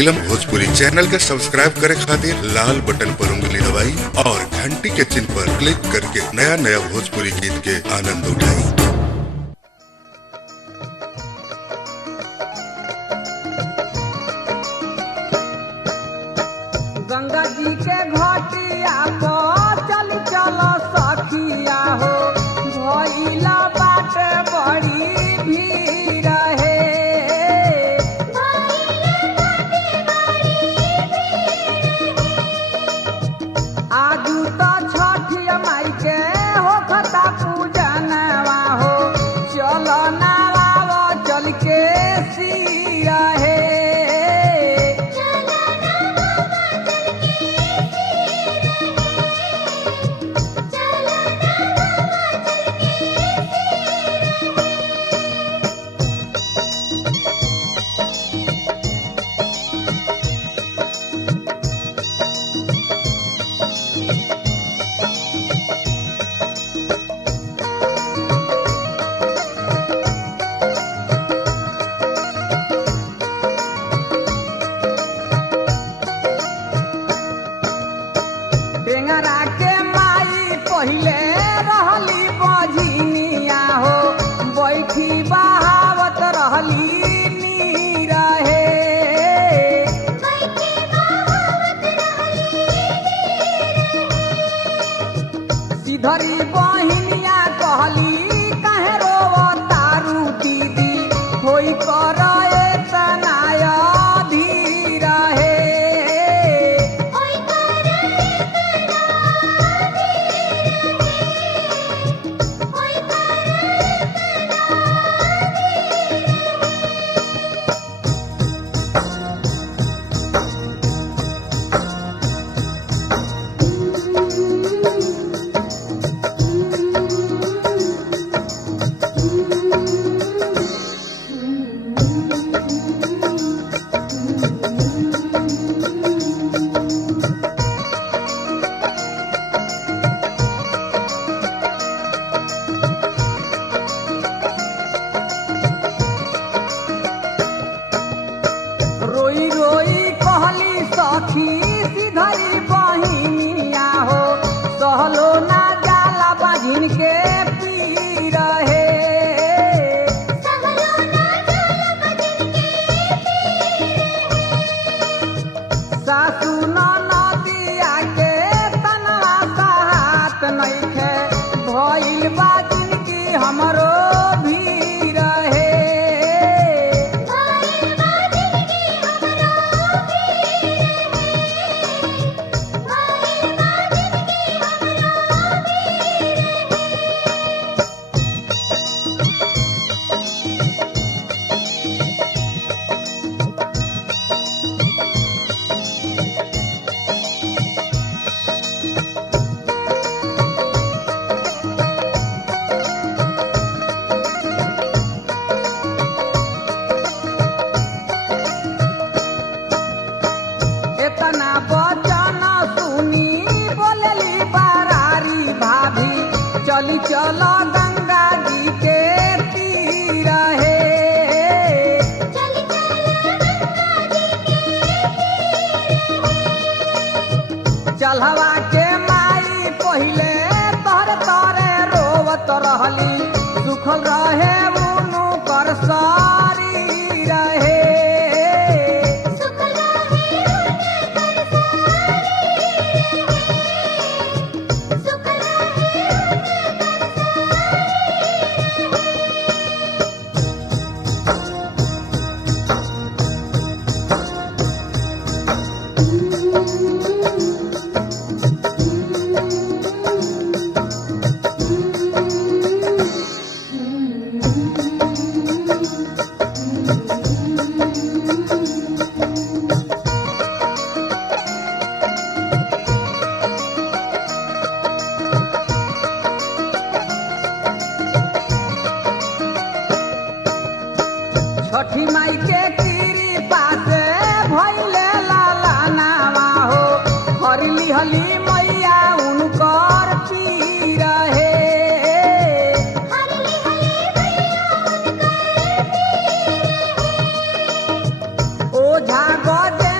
नीलम Bhojpuri channel के subscribe करे खातिर लाल बटन पर उंगली दबाई और घंटी के चिन्ह पर क्लिक करके नया नया भोजपुरी गीत के आनंद उठाई। गंगा जी के घाटिया पर चल चलो सखिया हो, भइला बाटे बड़ी भीड़ है। आजू तो छठिया माई के होखता पूजनवा हो, चलो नारावा चल के सिया है। टेंगरा के माई पहिले रहली बझिनिया हो, बैठी बहावत रहली नीर हे। सिधरी बहिनिया कहली काहे रोवतारू दीदी, होई कर एतनाय धीर हे। रोई रोई कहली सखी सिधरी बहिनिया हो, सहलो ना जाला बहिन के पीर हे। सासू ननदिया के तनवा साथ नइखे, भइल बा जिनकी हमरो भीर हे। एतना बचन सुनी बोलली बरारी भाभी, चली चलो गंगा जी के तीर हे। चलहवा के माई पहिले तोहरे तोरे रोवत रहली, सुखल रहे उनु कर शरीर हे। छठी माई के कृपा से भइले लाला नावा हो, हरली हली मैया उनकर पीर हे। ओझा गजे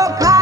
धोखा